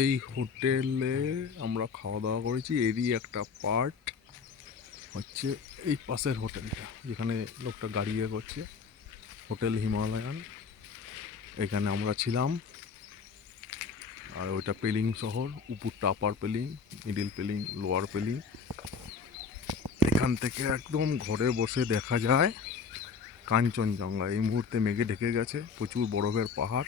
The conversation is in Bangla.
এই হোটেলে আমরা খাওয়া দাওয়া করেছি, এরই একটা পার্ট হচ্ছে এই পাশের হোটেলটা, যেখানে লোকটা গাড়ি করছে, হোটেল হিমালয়ান। এখানে আমরা ছিলাম। আর ওইটা পেলিং শহর, উপরটা আপার পেলিং, মিডিল পেলিং, লোয়ার পেলিং। এখান থেকে একদম ঘরে বসে দেখা যায় কাঞ্চনজঙ্ঘা। এই মুহূর্তে মেঘে ঢেকে গেছে, প্রচুর বরফের পাহাড়।